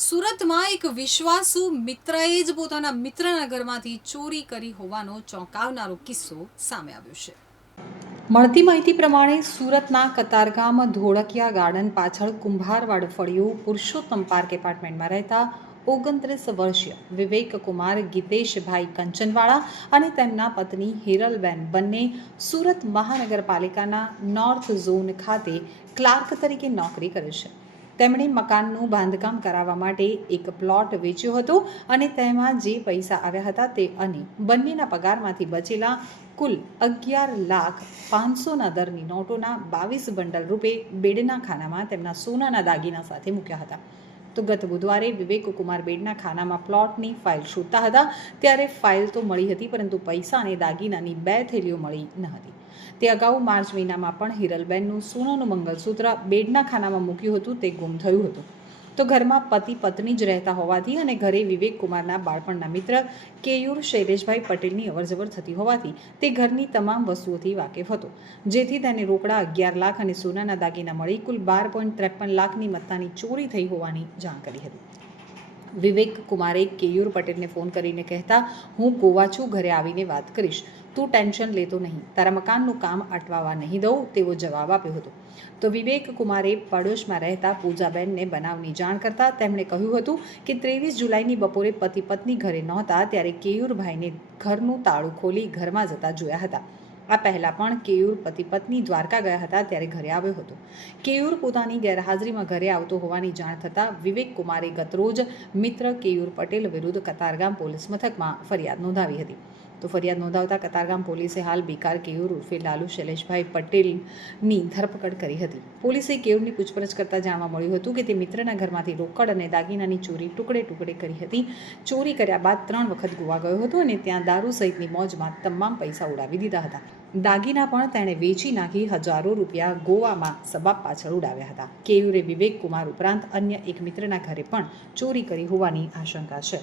સુરતમાં એક વિશ્વાસુ મિત્રએ જ પોતાના મિત્રના ઘરમાંથી ચોરી કરી હોવાનો ચોંકાવનારો કિસ્સો સામે આવ્યો છે. મળતી માહિતી પ્રમાણે સુરતના કતારગામ ધોળકિયા ગાર્ડન પાછળ કુંભારવાડ ફળિયું પુરુષોત્તમ પાર્ક એપાર્ટમેન્ટમાં રહેતા ઓગણત્રીસ વર્ષીય વિવેક કુમાર, ગીતેશભાઈ કંચનવાળા અને તેમના પત્ની હિરલબેન બંને સુરત મહાનગરપાલિકાના નોર્થ ઝોન ખાતે ક્લાર્ક તરીકે નોકરી કરે છે. તેમણે મકાનનું બાંધકામ કરાવવા માટે એક પ્લોટ વેચ્યો હતો અને તેમાં જે પૈસા આવ્યા હતા તે અને બંનેના પગારમાંથી બચેલા કુલ અગિયાર લાખ પાંચસોના દરની નોટોના બાવીસ બંડલ રૂપે બેડના ખાનામાં તેમના સોનાના દાગીના સાથે મૂક્યા હતા. તો ગત બુધવારે વિવેક કુમાર બેડના ખાનામાં પ્લોટની ફાઇલ શોધતા હતા, ત્યારે ફાઇલ તો મળી હતી, પરંતુ પૈસા અને દાગીનાની બે થેલીઓ મળી ન હતી. તે અગાઉ માર્ચ મહિનામાં પણ હિરલબેનનું સોનાનું મંગલસૂત્ર બેડના ખાનામાં મૂક્યું હતું, તે ગુમ થયું હતું. તો ઘરમાં પતિ પત્ની જ રહેતા હોવાથી અને ઘરે વિવેક કુમારના બાળપણના મિત્ર કેયુર શૈલેષભાઈ પટેલની અવરજવર થતી હોવાથી તે ઘરની તમામ વસ્તુઓથી વાકેફ હતો. જેથી તેને રોકડા અગિયાર લાખ અને સોનાના દાગીના મળી કુલ બાર પોઈન્ટ ત્રેપન લાખની મત્તાની ચોરી થઈ હોવાની જાણ કરી હતી. વિવેક કુમારે કેયુર પટેલને ફોન કરીને કહેતા, હું ગોવા છું, ઘરે આવીને વાત કરીશ. તું ટેન્શન લેતો નહીં. તારા મકાનનું કામ અટવાવા નહીં દઉં, તેવો જવાબ આપ્યો હતો. તો વિવેક કુમારે પડોશમાં રહેતા પૂજાબેનને બનાવની જાણ કરતા તેમણે કહ્યું હતું કે, ત્રેવીસ જુલાઈની બપોરે પતિ પત્ની ઘરે નહોતા, ત્યારે કેયુરભાઈને ઘરનું તાળું ખોલી ઘરમાં જતા જોયા હતા. આ પહેલાં પણ કેયુર પતિ પત્ની દ્વારકા ગયા હતા ત્યારે ઘરે આવ્યો હતો. કેયુર પોતાની ગેરહાજરીમાં ઘરે આવતો હોવાની જાણ થતાં વિવેક કુમારે ગતરોજ મિત્ર કેયુર પટેલ વિરુદ્ધ કતારગામ પોલીસ મથકમાં ફરિયાદ નોંધાવી હતી. તો ફરિયાદ નોંધાવતા કતારગામ પોલીસે હાલ બિકાર કેયુર ઉર્ફે લાલુ શૈલેષભાઈ પટેલની ધરપકડ કરી હતી. પોલીસે કેયુરની પૂછપરછ કરતાં જાણવા મળ્યું હતું કે તે મિત્રના ઘરમાંથી રોકડ અને દાગીનાની ચોરી ટુકડે ટુકડે કરી હતી. ચોરી કર્યા બાદ ત્રણ વખત ગોવા ગયો હતો અને ત્યાં દારૂ સહિતની મોજમાં તમામ પૈસા ઉડાવી દીધા હતા. દાગીના પણ તેણે વેચી નાખી હજારો રૂપિયા ગોવામાં સબાબ પાછળ ઉડાવ્યા હતા. કેયુરે વિવેક કુમાર ઉપરાંત અન્ય એક મિત્રના ઘરે પણ ચોરી કરી હોવાની આશંકા છે.